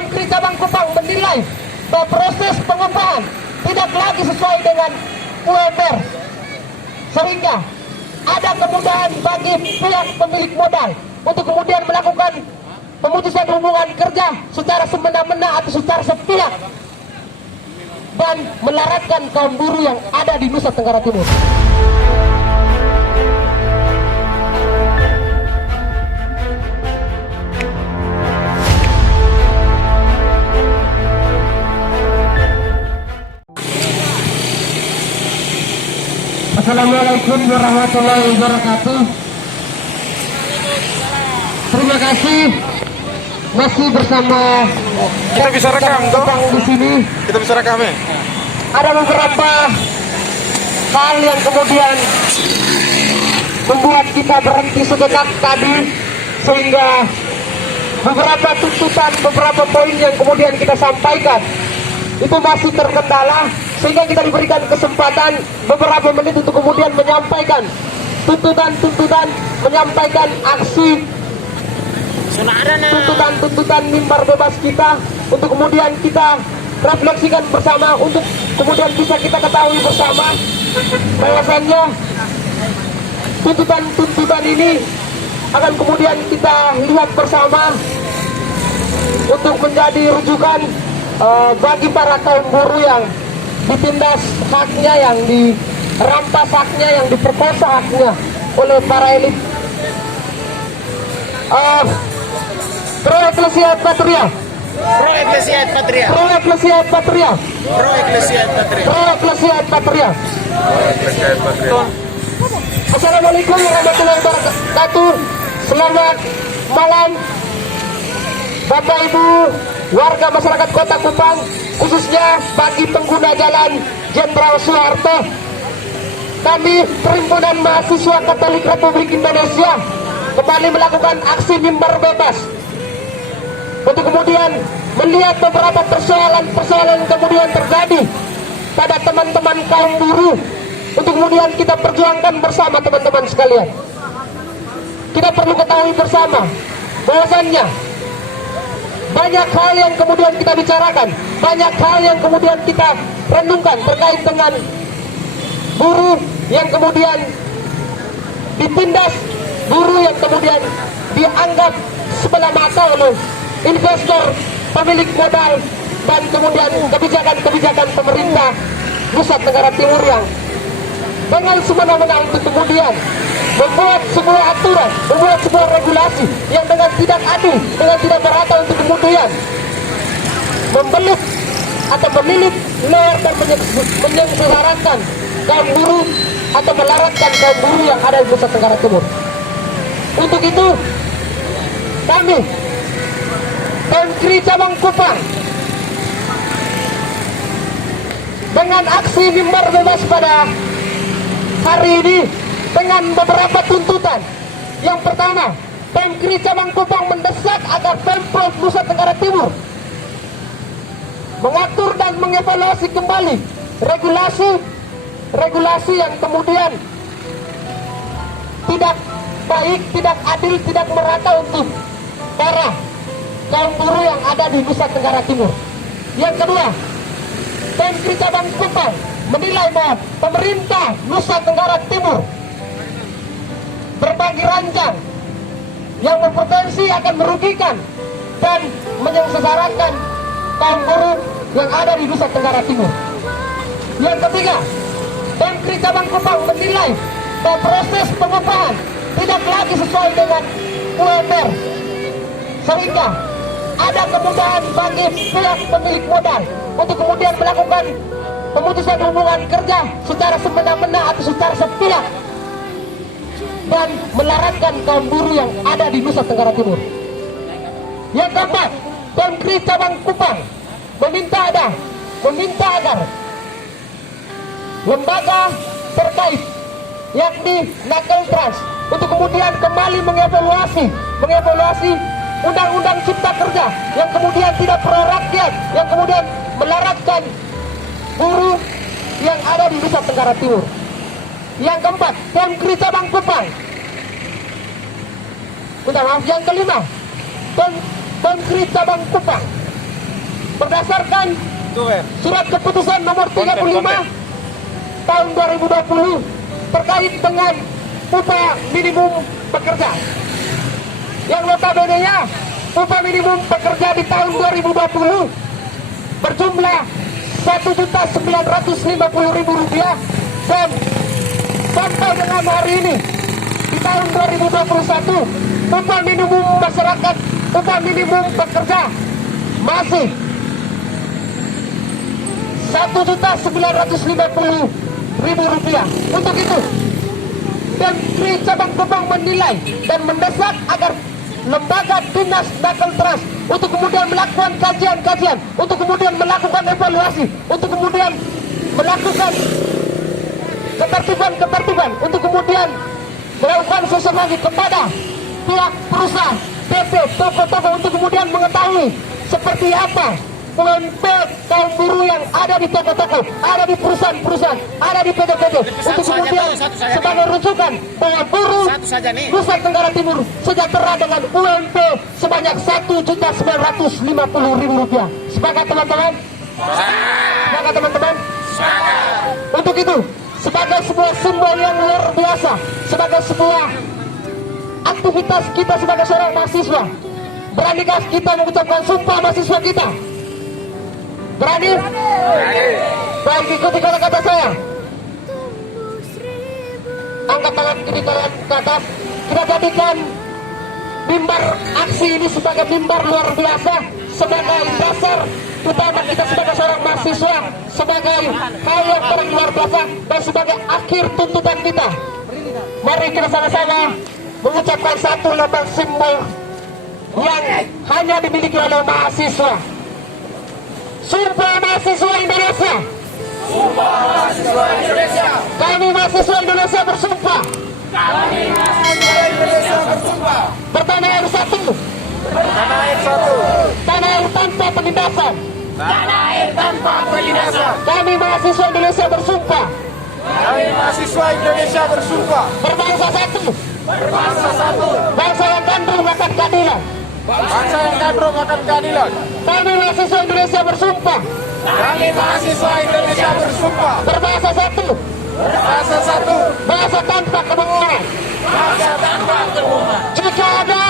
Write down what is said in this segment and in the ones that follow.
Pemkri Cabang Kupang menilai bahwa proses pengupahan tidak lagi sesuai dengan UMR, sehingga ada kemudahan bagi pihak pemilik modal untuk kemudian melakukan pemutusan hubungan kerja secara semena-mena atau secara sepihak dan melaratkan kaum buruh yang ada di Nusa Tenggara Timur. Assalamualaikum warahmatullahi wabarakatuh. Terima kasih masih bersama kita bisa rekam toh di sini. Kita bisa rekam ya. Ada beberapa hal yang kemudian membuat kita berhenti sejenak tadi, sehingga beberapa tuntutan, beberapa poin yang kemudian kita sampaikan itu masih terkendala, sehingga kita diberikan kesempatan beberapa menit untuk kemudian menyampaikan tuntutan-tuntutan, menyampaikan aksi tuntutan mimbar bebas kita, untuk kemudian kita refleksikan bersama, untuk kemudian bisa kita ketahui bersama bahwasannya tuntutan ini akan kemudian kita lihat bersama untuk menjadi rujukan bagi para kaum buruh yang ditindas haknya, yang dirampas haknya, yang diperkosa haknya oleh para elit. Pro Ecclesiae Patria. Pro Ecclesiae Patria. Pro Ecclesiae Patria. Pro Ecclesiae Patria. Pro Ecclesiae Patria. Assalamualaikum warahmatullahi wabarakatuh. Selamat malam Bapak Ibu warga masyarakat Kota Kupang, khususnya bagi pengguna jalan Jenderal Soeharto. Kami Perhimpunan Mahasiswa Katolik Republik Indonesia kembali melakukan aksi mimbar bebas untuk kemudian melihat beberapa persoalan-persoalan yang kemudian terjadi pada teman-teman kaum buruh, untuk kemudian kita perjuangkan bersama teman-teman sekalian. Kita perlu ketahui bersama bahwasannya banyak hal yang kemudian kita bicarakan, banyak hal yang kemudian kita renungkan terkait dengan buruh yang kemudian ditindas, buruh yang kemudian dianggap sebelah mata oleh investor, pemilik modal, dan kemudian kebijakan-kebijakan pemerintah Nusa Tenggara Timur yang dengan semena-mena untuk kemudian membuat sebuah aturan, membuat sebuah regulasi yang dengan tidak adil, dengan tidak merata, untuk kemudian membelit atau menilik leher dan menyengsarakan kaum buruh atau melaratkan kaum buruh yang ada di Nusa Tenggara Timur. Untuk itu kami Pemkri Cabang Kupang dengan aksi mimbar bebas pada hari ini dengan beberapa tuntutan. Yang pertama, Pemkri Cabang Kupang mendesak agar Pemprov Nusa Tenggara Timur mengatur dan mengevaluasi kembali regulasi yang kemudian tidak baik, tidak adil, tidak merata untuk para kaum buruh yang ada di Nusa Tenggara Timur. Yang kedua, Pemkri Cabang Kupang menilai bahwa pemerintah Nusa Tenggara Timur berbagi ranjang yang berpotensi akan merugikan dan menyengsarakan kaum buruh yang ada di Nusa Tenggara Timur. Yang ketiga, Pemkri Cabang Kupang menilai bahwa proses pengupahan tidak lagi sesuai dengan UMR, sehingga ada kemudahan bagi pihak pemilik modal untuk kemudian melakukan pemutusan hubungan kerja secara semena-mena atau secara sepihak dan melaratkan kaum buruh yang ada di Nusa Tenggara Timur. Yang keempat, Pemkri Cabang Kupang meminta agar lembaga terkait, yakni Nakeltrans, untuk kemudian kembali mengevaluasi Undang-Undang Cipta Kerja yang kemudian tidak pro rakyat, yang kemudian melaratkan buruh yang ada di Nusa Tenggara Timur. Yang keempat, Pemkri Cabang Kupang. Yang kelima, Pemkri Cabang Kupang berdasarkan Tuh, surat keputusan nomor 35 tahun 2020 terkait dengan upah minimum pekerja. Yang notabene-nya upah minimum pekerja di tahun 2020 berjumlah Rp1.950.000 dan sampai dengan hari ini di tahun 2021 upah minimum masyarakat, upah minimum pekerja masih Rp1.950.000. Untuk itu, Menteri Cabang Kupang menilai dan mendesak agar lembaga Dinas Nakal Trust untuk kemudian melakukan kajian-kajian, untuk kemudian melakukan evaluasi, untuk kemudian melakukan ketertiban, untuk kemudian melakukan sosialisasi kepada pihak perusahaan, PT, toko-toko untuk kemudian mengetahui seperti apa UMP kaum buruh yang ada di toko-toko, ada di perusahaan-perusahaan, ada di PT-PT, untuk kemudian sebagai rujukan bahwa buruh Nusa Tenggara Timur sejahtera dengan UMP sebanyak Rp1.950.000. Sepakat teman-teman? Sepakat teman-teman? Untuk itu, sebagai sebuah simbol yang luar biasa, sebagai sebuah aktivitas kita sebagai seorang mahasiswa, beranikah kita mengucapkan sumpah mahasiswa kita? Berani? Baik, ikuti kata-kata saya. Angkat tangan kiri kanan ke atas. Kita jadikan mimbar aksi ini sebagai mimbar luar biasa, sebagai dasar utama kita sebagai seorang mahasiswa, sebagai hal yang paling luar biasa dan sebagai akhir tuntutan kita. Mari kita sama-sama mengucapkan satu lambang simbol yang hanya dimiliki oleh mahasiswa. Sumpah mahasiswa Indonesia. Sumpah mahasiswa Indonesia. Kami mahasiswa Indonesia bersumpah. Kami mahasiswa Indonesia bersumpah. Pertanyaan 1. Tanah air tanpa penindasan. Tanah air tanpa penindasan. Kami mahasiswa Indonesia bersumpah. kami mahasiswa Indonesia bersumpah. Berbangsa satu. Berbangsa satu. Bangsa yang gandrung akan keadilan. Bangsa yang gandrung akan keadilan. Kami mahasiswa Indonesia bersumpah. Kami mahasiswa Indonesia bersumpah. Berbahasa satu. Berbangsa satu. Bahasa tanpa kebohongan. Bangsa tanpa kebohongan. Jika ada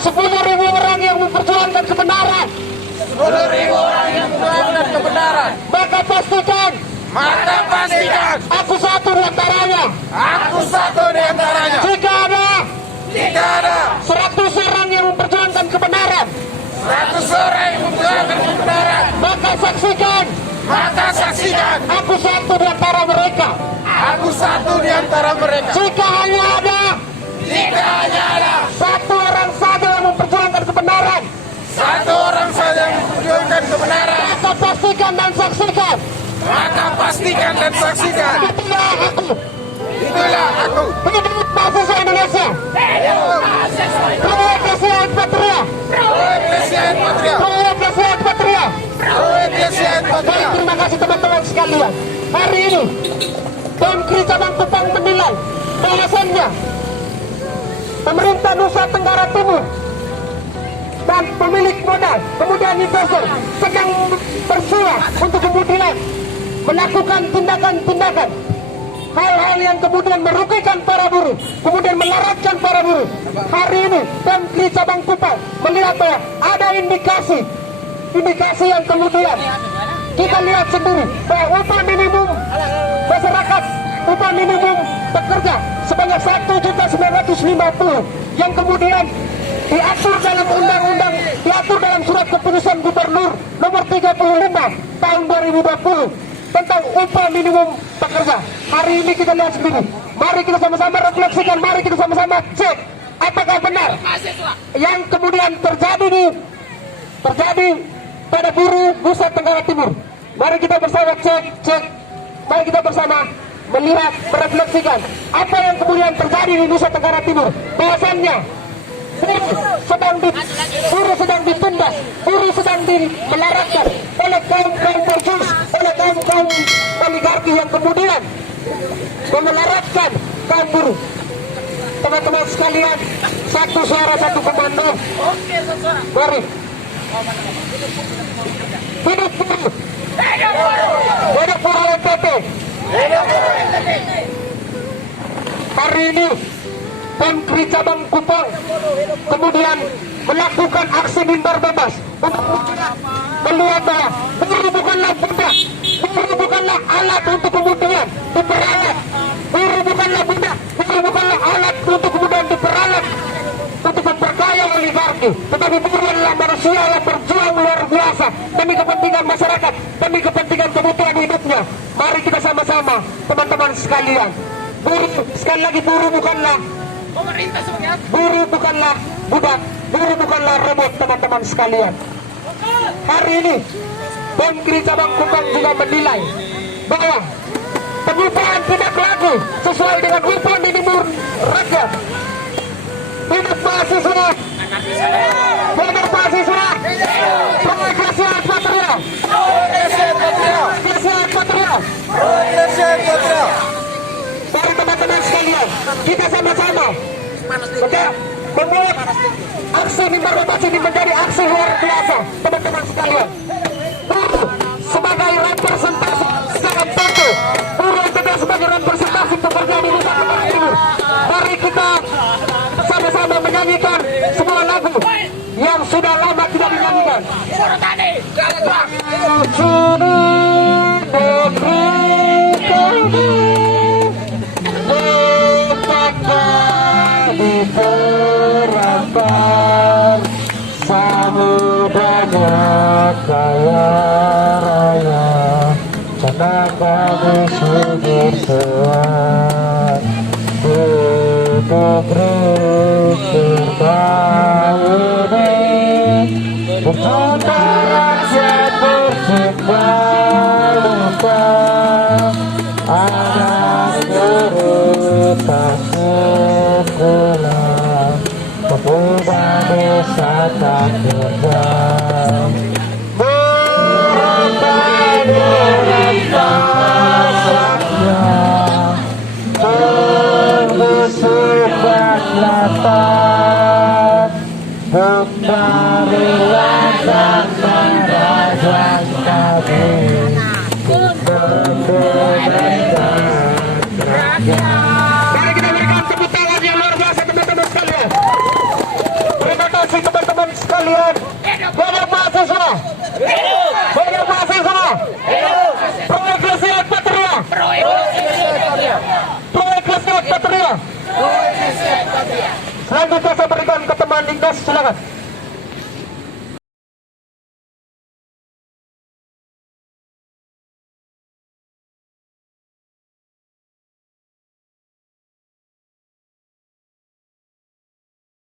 10.000 orang yang memperjuangkan kebenaran, 10.000 orang yang memperjuangkan kebenaran, maka pastikan aku satu di antaranya. Aku satu di antaranya. Jika ada 100 orang yang memperjuangkan kebenaran, 100 orang yang memperjuangkan kebenaran, maka saksikan aku satu di antara mereka. Aku satu di antara mereka. Jika hanya ada satu orang saja yang memperjuangkan kebenaran, satu orang saja yang memperjuangkan kebenaran, maka pastikan dan saksikan itulah aku. hidup mahasiswa Indonesia. Pro Eklesia et Patria. Baik, terima kasih teman-teman sekalian. Hari ini Pemkri Cabang Kupang menilai bahwasannya pemerintah Nusa Tenggara Timur dan pemilik modal, kemudian investor sedang bersuara untuk kemudian melakukan tindakan-tindakan hal-hal yang kemudian merugikan para buruh, kemudian melaratkan para buruh. Hari ini Pemkri Cabang Kupang melihat bahwa ada indikasi yang kemudian kita lihat sendiri bahwa upah minimum masyarakat, upah minimum pekerja sebanyak Rp1.950.000 yang kemudian diatur dalam undang-undang, diatur dalam surat keputusan Gubernur nomor 35 tahun 2020 tentang upah minimum pekerja. Hari ini kita lihat sendiri. Mari kita sama-sama refleksikan, mari kita sama-sama cek apakah benar yang kemudian terjadi pada buruh Nusa Tenggara Timur. Mari kita bersama cek. Mari kita bersama melihat, merefleksikan apa yang kemudian terjadi di Nusa Tenggara Timur. Bahwasannya buruh sedang ditindas, buruh sedang dimelaratkan oleh kaum-kaum borjuis, oleh kaum-kaum oligarki yang kemudian memelaratkan kaum buruh. Teman-teman sekalian, satu suara satu komando. Mari Hidup buruh. Hidup buruh NTT. Hari ini Pemkri Cabang Kupang kemudian melakukan aksi mimbar bebas untuk melihat bahwa buruh bukanlah budak, buruh bukanlah alat untuk kemudian diperalat, buruh bukanlah budak, buruh bukanlah alat untuk kemudian diperalat untuk memperkaya oligarki, tetapi buruh adalah manusia yang berjuang luar biasa demi kepentingan masyarakat, demi kepentingan kebutuhan hidupnya. Mari kita sama-sama, teman-teman sekalian. Buruh, sekali lagi, buruh bukanlah budak, buruh bukanlah robot, teman-teman sekalian. Hari ini Pemkri Cabang Kupang juga menilai bahwa pengupahan tidak lagi sesuai dengan upah minimum rakyat. Hidup mahasiswa, hidup mahasiswa, Progresiat Patria, Progresiat Patria. Para teman-teman sekalian, kita sama-sama membuat aksi mimbar bebas ini menjadi aksi luar biasa, teman-teman sekalian. Buruh sebagai representasi sangat penting, buruh juga sebagai representasi pekerja di Nusa Tenggara Timur. Mari kita sama-sama menyanyikan sebuah lagu yang sudah lama tidak dinyanyikan. Samudana kaya raya, tenaga disubur sehat, hidup berbahuni, berjuta rakyat bersimbaluka, anak cerita sekolah, pemuda desa tak kerja, berbusukkan latar, dari ladang merajang kami, mari kita berikan tepuk tangan yang luar biasa, teman-teman sekalian. Terima kasih teman-teman sekalian. Banyak mahasiswa, banyak mahasiswa. Progresiat Patria, Progresiat Patria. Selanjutnya saya berikan ke teman Ignas, silakan.